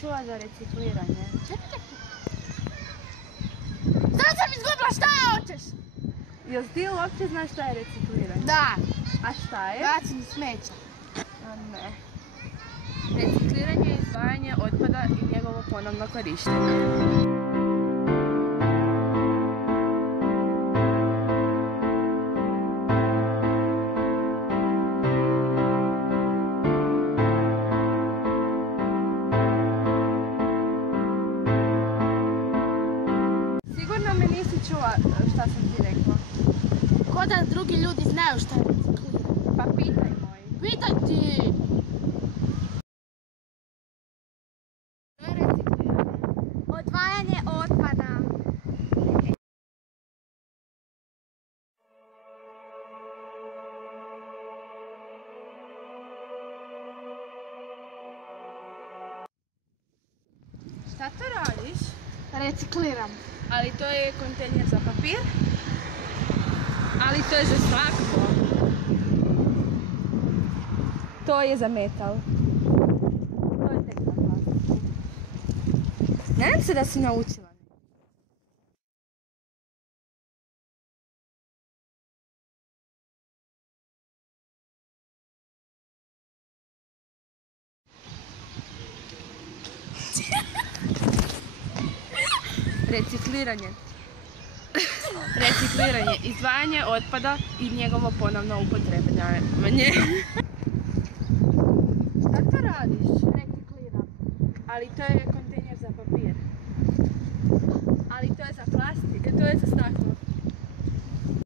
čula za recikliranje? Čekaj. Sad sam izgubila, šta je hoćeš? Jel ti uopće znaš šta je recikliranje? Da. A šta je? Bacanje smeća. A ne. Recikliranje je izdvajanje otpada i njegovo ponovno korištenje. Sigurno me nisi čula šta sam ti rekla. Ko da drugi ljudi znaju šta je recikliranje. Pa pitaj moji. Pitaj ti! Što je recikliranje? Odvajanje otpada. Šta to radiš? Recikliram. Ali to je kontejner za papir. Ali to je za staklo. To je za metal. To je tek za plastiku. Nadam se da si naučila. Recikliranje. Recikliranje, izdvajanje otpada i njegovo ponovno upotrebljavanje. Šta to radiš? Recikliram. Ali to je kontejner za papir. Ali to je za plastik, to je za staklo.